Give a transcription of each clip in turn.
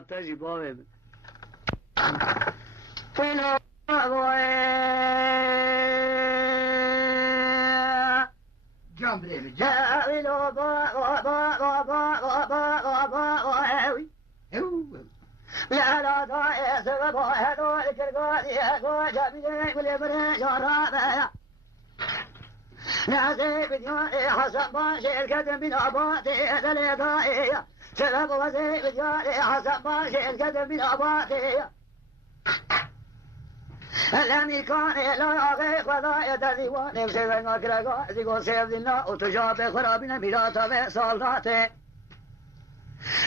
تجي بابي فينا جنب ليه لا لا ضايع سبب هذول الكرقادي هذول جابين كل برا جرابة نازي بدياني حسن باشي القدم من أباطي هذا اللي ضايع سبب وزي بدياني حسن باشي القدم من أباطي الأمريكاني لا يغيق ولا يدريواني بسيبين الكرقادي قول سيب دينا وتجاب خرابين ميراتا بصالاتي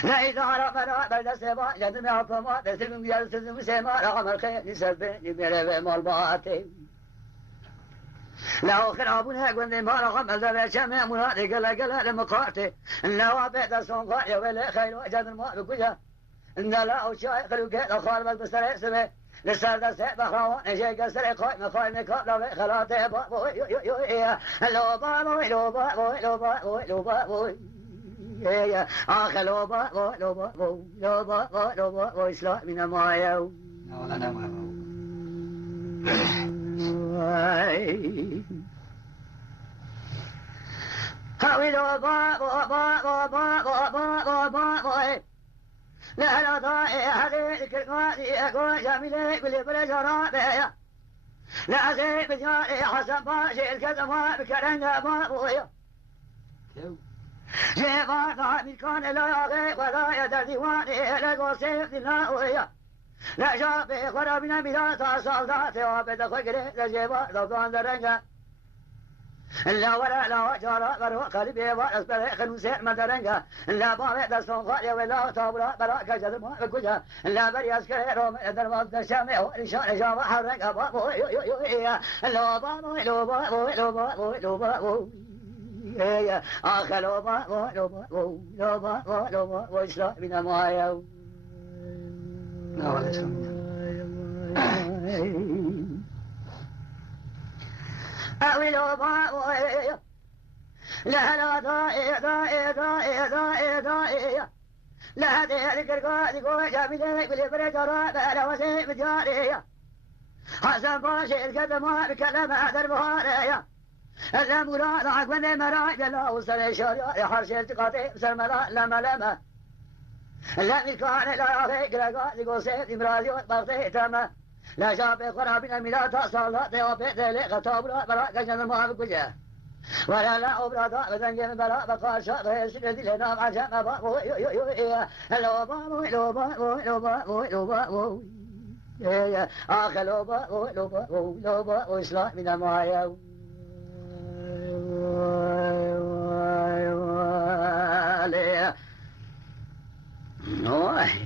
لا إذا ربنا بلد سبا جدنا فما تسلم يرسل سما رغم الخير يسبني بيرب مال باتي لا خرابنا قند ما رغم ذا شمع منادي قلا لمقاتي لا وابد صنقا يا ولا خير وجد ما بكجا ان لا وشاي خلق خارب بسر سبه لسال سبا خوا نجي قسر قاي مخاي مكلا خلاته با لو با لو با لو با لو با يا آخر لوبا إسلام من مايا ولا أنا ما هاوي لوبا لا لا ضايع هذيك القاضي أقول جميلة كل بلد رابع لا زي بجاري حسن باشي الكذا بكرنجة ما بويا جيبا كان لا يغيق ولا يدريواني لقوا سيف ديناوية لا شابي خرابنا ميلاتا صالداتي وابد خقري لجيبا دوطان درنجا لا ولا لا وجارا برو قلبي واسبري خنوسي مدرنجا لا بابي دستون خالي ولا طابلا براكا جدما بكجا لا بري اسكري روم درماز دشامي ورشان جابا حرنجا بابو لو بابو لو بابو لو بابو لو بابو يا آخر لوبا وإسلام من مايا لا ولا إسلام أوي لوبا لا لا ضايع لا ذلك القاضي قوي جميلة كل بريد رابع لا وسيم جارية حسن باشي القدم بكلام هذا البهارية لا مراد عقبني مراج لا وصل شارع حرش التقاطي بسر ملا لما لا مكان لا يغيق لقاء يقول سيد إمرازي وطبغتي تما لا شاب قرابين ميلاتا صالات وبيت لي خطاب لا براء كجن ما بكجا ولا لا أبرادا بذنجم بلا بقى شاطر يسجد لنا عشان بابو لو بابو يا آخر لو بابو إسلام من مايا نوح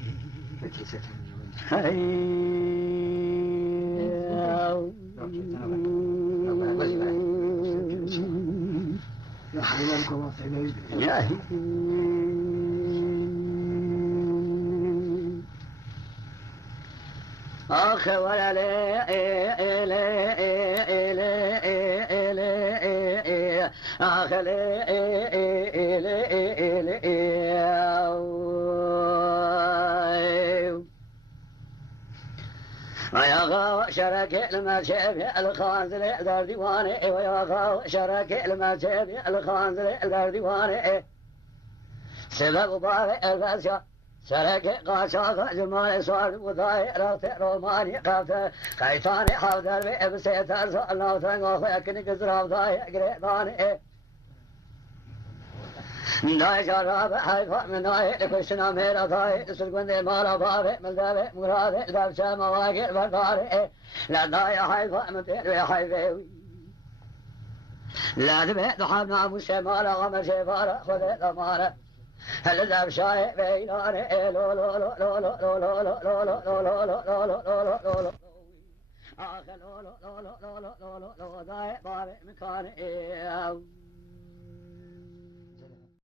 آخر ولا آخر ويا غاو شرك المشيب الخانزل دار ديواني ويا غاو شرك المشيب الخانزل دار ديواني سبب بارئ الفاسيا شرك قاشاق جمال سوار وضاي رات روماني قافت قيتاني حاضر بسيتر سألنا وثنغو خيكني قزراو ضاي قريباني داي شراب حيفا من داي لكشنا ميرا ضاي سلقندي مالا بابي من دابي مرادي دابشا مواقع بالباري لا داي حيفا من تيروي حيفيوي لا دبي دحابنا موسى مالا غمشي فارا خذي ضمارا هل دابشاي بيلاني لو لو لو لو لو لو لو لو لو لو لو لو لو لو لو لو آخر لو لو لو لو لو لو لو داي بابي مكاني